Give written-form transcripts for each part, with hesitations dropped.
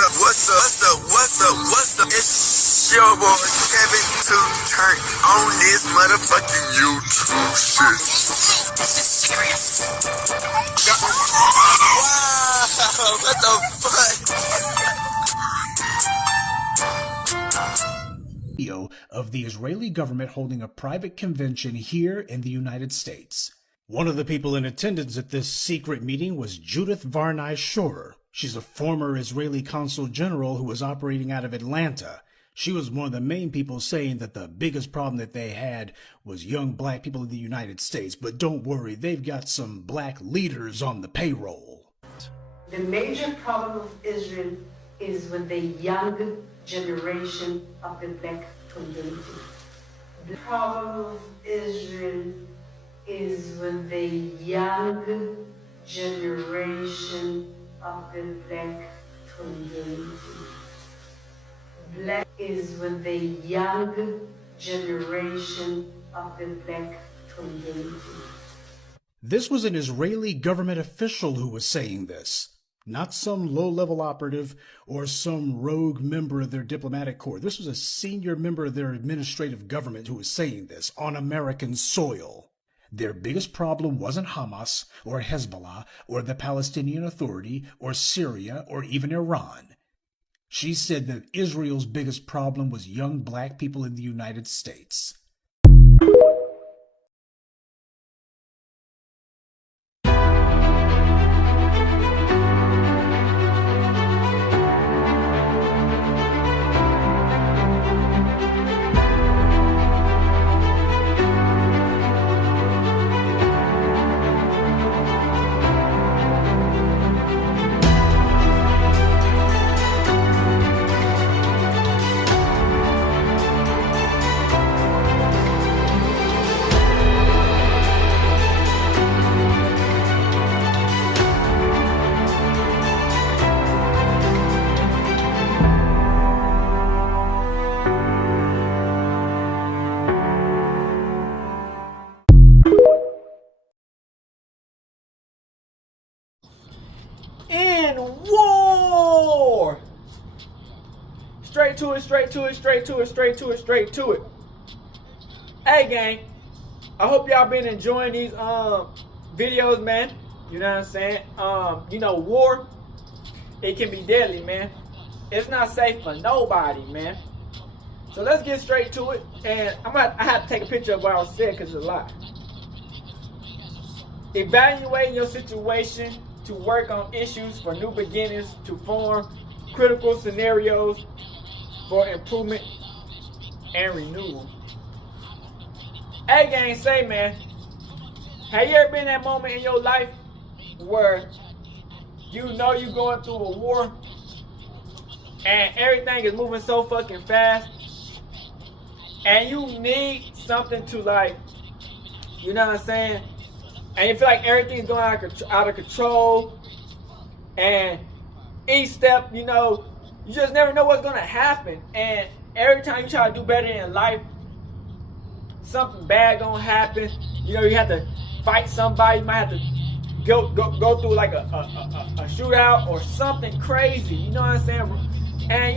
What's up? It's your boy Kevin to turn on this motherfucking YouTube shit. This is serious. Wow, what the fuck? Video of the Israeli government holding a private convention here in the United States. One of the people in attendance at this secret meeting was Judith Varney Shorer. She's a former Israeli consul general who was operating out of Atlanta. She was one of the main people saying that the biggest problem that they had was young black people in the United States. But don't worry, they've got some black leaders on the payroll. The major problem of Israel is with the young generation of the black community. The problem of Israel is with the young generation of the black community. Black is with the young generation of the black community. This was an Israeli government official who was saying this, not some low-level operative or some rogue member of their diplomatic corps. This was a senior member of their administrative government who was saying this on American soil. Their biggest problem wasn't Hamas or Hezbollah or the Palestinian Authority or Syria or even Iran. She said that Israel's biggest problem was young black people in the United States. In war! Straight to it. Hey gang, I hope y'all been enjoying these videos, man. You know what I'm saying? War, it can be deadly, man. It's not safe for nobody, man. So let's get straight to it. And I have to take a picture of what I said because it's a lot. Evaluating your situation to work on issues for new beginnings, to form critical scenarios for improvement and renewal. Hey gang, say man, have you ever been in that moment in your life where you know you're going through a war and everything is moving so fucking fast and you need something to, like, you know what I'm saying? And you feel like everything's going out of control. And each step, you just never know what's going to happen. And every time you try to do better in life, something bad going to happen. You have to fight somebody. You might have to go through like a shootout or something crazy. You know what I'm saying? And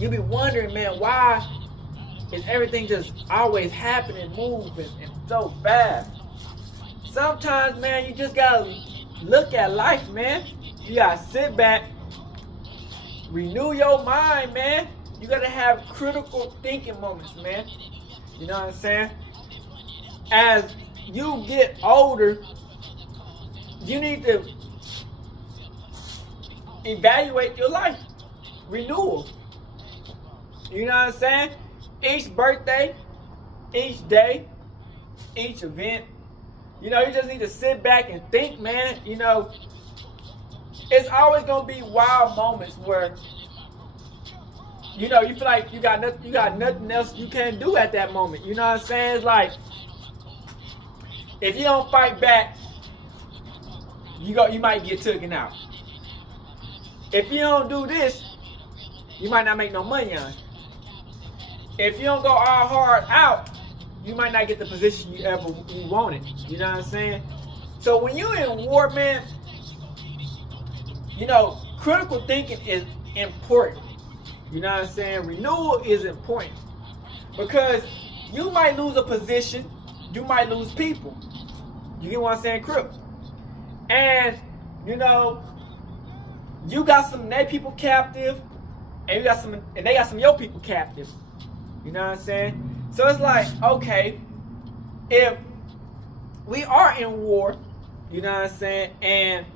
you be wondering, man, why is everything just always happening, moving, and so fast? Sometimes, man, you just gotta look at life, man. You gotta sit back, renew your mind, man. You gotta have critical thinking moments, man. You know what I'm saying? As you get older, you need to evaluate your life. Renewal. You know what I'm saying? Each birthday, each day, each event, you just need to sit back and think, man. It's always gonna be wild moments where, you feel like you got nothing else you can do at that moment. You know what I'm saying? It's like, if you don't fight back, you might get taken out. If you don't do this, you might not make no money on it. If you don't go all hard out, you might not get the position you wanted. You know what I'm saying? So when you're in war, man, critical thinking is important. You know what I'm saying? Renewal is important because you might lose a position, you might lose people. You get what I'm saying, Crip? And you got some of their people captive, and they got some of your people captive. You know what I'm saying? So it's like, okay, if we are in war, you know what I'm saying, and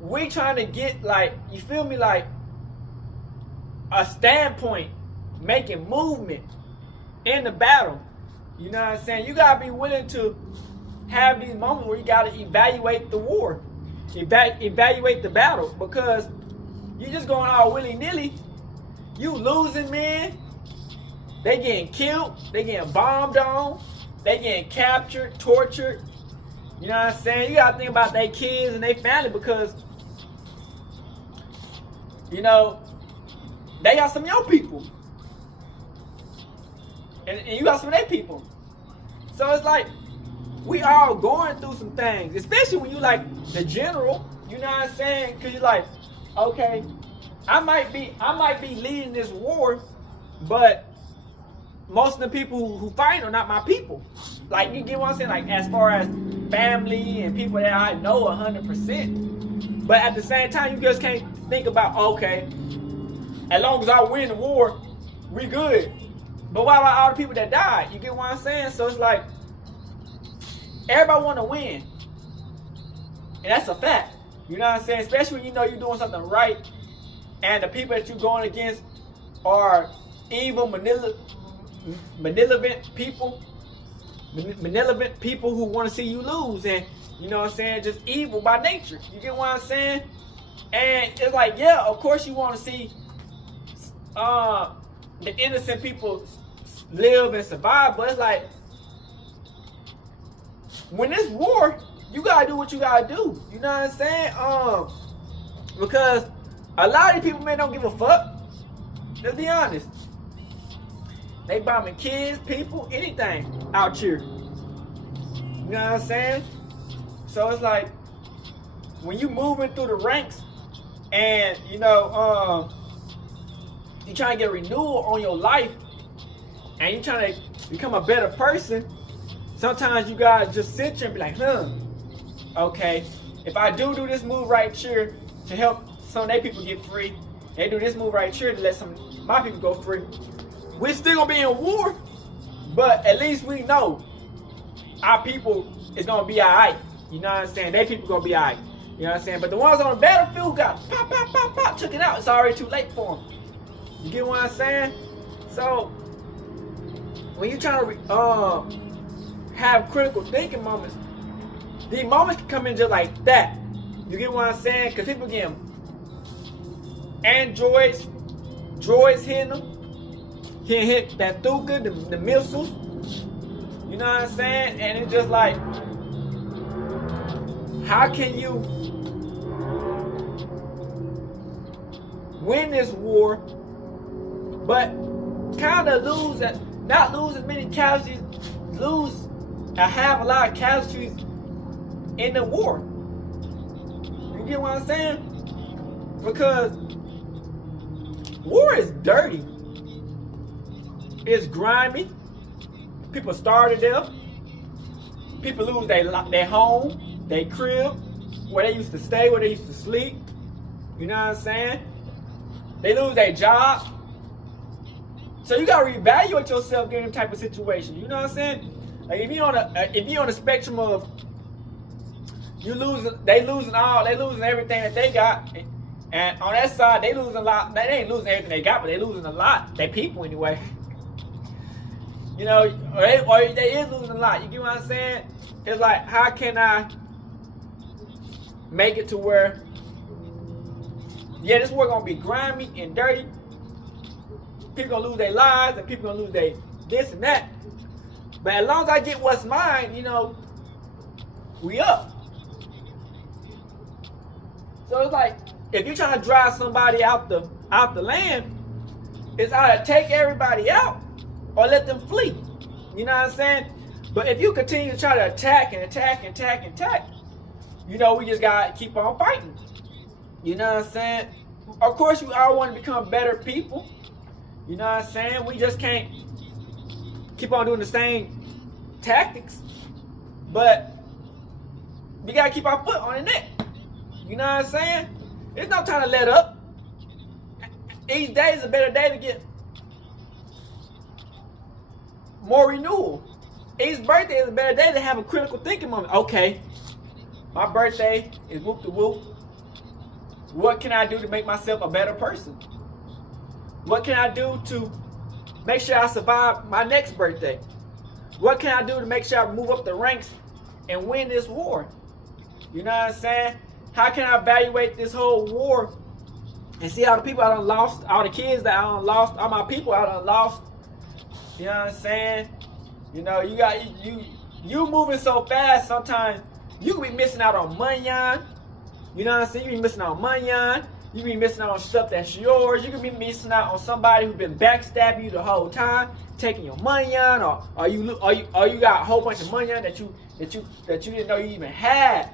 we trying to get, like, you feel me, like a standpoint, making movement in the battle. You know what I'm saying? You gotta be willing to have these moments where you gotta evaluate the war, evaluate the battle, because you just going all willy-nilly. You losing, man. They getting killed. They getting bombed on. They getting captured, tortured. You know what I'm saying? You gotta think about their kids and their family because, they got some of your people. And you got some of their people. So it's like, we all going through some things, especially when you like the general, you know what I'm saying? Because you're like, okay, I might be leading this war, but most of the people who fight are not my people. Like, you get what I'm saying? Like, as far as family and people that I know 100%. But at the same time, you just can't think about, okay, as long as I win the war, we good. But what about all the people that died? You get what I'm saying? So it's like, everybody want to win. And that's a fact. You know what I'm saying? Especially when you're doing something right and the people that you're going against are evil, malevolent people who want to see you lose. And, you know what I'm saying, just evil by nature. You get what I'm saying? And it's like, yeah, of course you want to see the innocent people live and survive, but it's like, when it's war, you gotta do what you gotta do. You know what I'm saying? Because a lot of these people, man, don't give a fuck. Let's be honest. They bombing kids, people, anything out here. You know what I'm saying? So it's like, when you moving through the ranks and, you trying to get renewal on your life and you trying to become a better person, sometimes you gotta just sit here and be like, okay, if I do this move right here to help some of their people get free, they do this move right here to let some of my people go free, we're still gonna be in war, but at least we know our people is gonna be alright. You know what I'm saying? Their people gonna be alright. You know what I'm saying? But the ones on the battlefield got pop, took it out. It's already too late for them. You get what I'm saying? So when you trying to have critical thinking moments, these moments can come in just like that. You get what I'm saying? Because people getting androids, droids hitting them. Can't hit that Thuka, the missiles. You know what I'm saying? And it's just like, how can you win this war, but kind of not lose as many casualties, have a lot of casualties in the war? You get what I'm saying? Because war is dirty. It's grimy. People starve to death. People lose their home, their crib, where they used to stay, where they used to sleep. You know what I'm saying? They lose their job. So you gotta reevaluate yourself during them type of situation. You know what I'm saying? Like if you're on the spectrum of they losing everything that they got, and on that side they losing a lot. They ain't losing everything they got, but they losing a lot. They people anyway. You know, or they is losing a lot. You get what I'm saying? It's like, how can I make it to where, yeah, this war gonna be grimy and dirty. People gonna lose their lives and people gonna lose their this and that. But as long as I get what's mine, we up. So it's like, if you're trying to drive somebody out the land, it's either take everybody out or let them flee. You know what I'm saying? But if you continue to try to attack, you know, we just gotta keep on fighting. You know what I'm saying? Of course, we all want to become better people. You know what I'm saying? We just can't keep on doing the same tactics. But we gotta keep our foot on the neck. You know what I'm saying? There's no time to let up. Each day is a better day to get more renewal. Each birthday is a better day to have a critical thinking moment. Okay, my birthday is whoop de whoop. What can I do to make myself a better person? What can I do to make sure I survive my next birthday? What can I do to make sure I move up the ranks and win this war? You know what I'm saying? How can I evaluate this whole war and see all the people I done lost, all the kids that I done lost, all my people I done lost? You know what I'm saying? You know, you moving so fast, sometimes you can be missing out on money. You know what I'm saying? You be missing out on money. You be missing out on stuff that's yours. You can be missing out on somebody who's been backstabbing you the whole time, taking your money or you got a whole bunch of money that you didn't know you even had,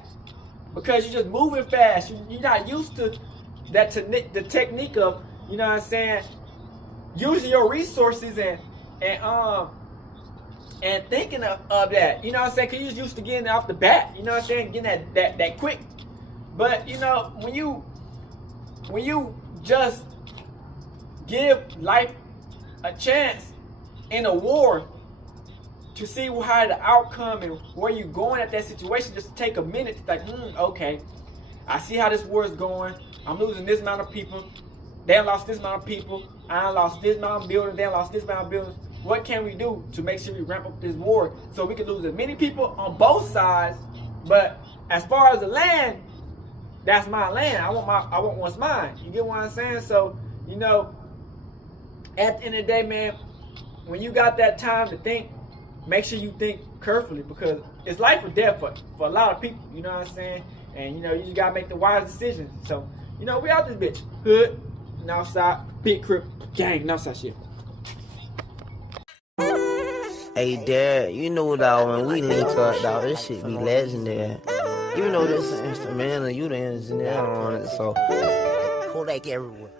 because you're just moving fast. You're not used to the technique of, you know what I'm saying, using your resources and thinking of that. You know what I'm saying? Because you're just used to getting off the bat. You know what I'm saying? Getting that quick. But you know, when you just give life a chance in a war to see how the outcome and where you're going at that situation, just take a minute to think, okay, I see how this war is going. I'm losing this amount of people. They done lost this amount of people. I done lost this amount of buildings. They done lost this amount of buildings. What can we do to make sure we ramp up this war so we can lose as many people on both sides? But as far as the land, that's my land. I want what's mine. You get what I'm saying? So, you know, at the end of the day, man, when you got that time to think, make sure you think carefully, because it's life or death for a lot of people. You know what I'm saying? And, you know, you just got to make the wise decisions. So, you know, we out this bitch. Hood, Northside, big crip, gang, Northside shit. Hey, Dad, you know, dog, when we link up, dog, this shit be legendary. Even though this is an instrumental, you the engineer on it, so Kodak everywhere.